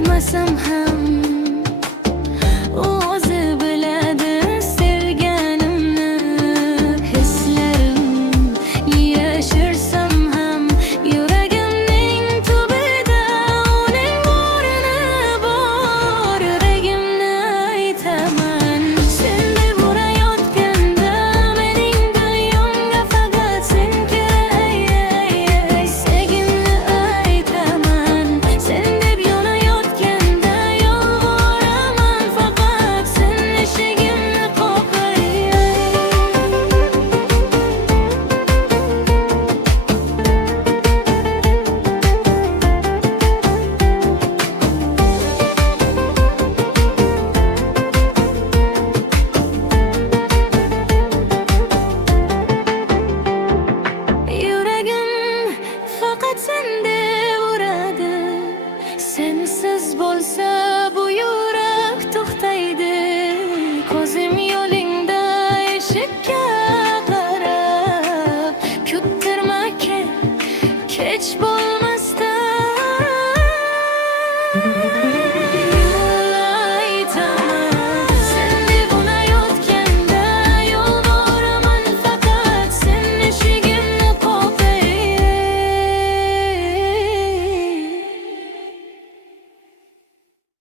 aytmasam ham u o'zi biladi sevganimni. Hislarim yashirsam ham yuragimning tubida uning o'rni bor. Yuragimni aytaman sen deb urayotganda mening dunyomga faqat sen kerak. Sevgimni aytaman sen deb yonayotganda yolvoraman faqat sen eshigimni qoqay. Yuragim faqat sen deb uradi. Sensiz bo'lsa bu yurak to'xtaydi. Ko'zim yo'lingda eshikka qarab, kuttirma kech bo'lmasdan.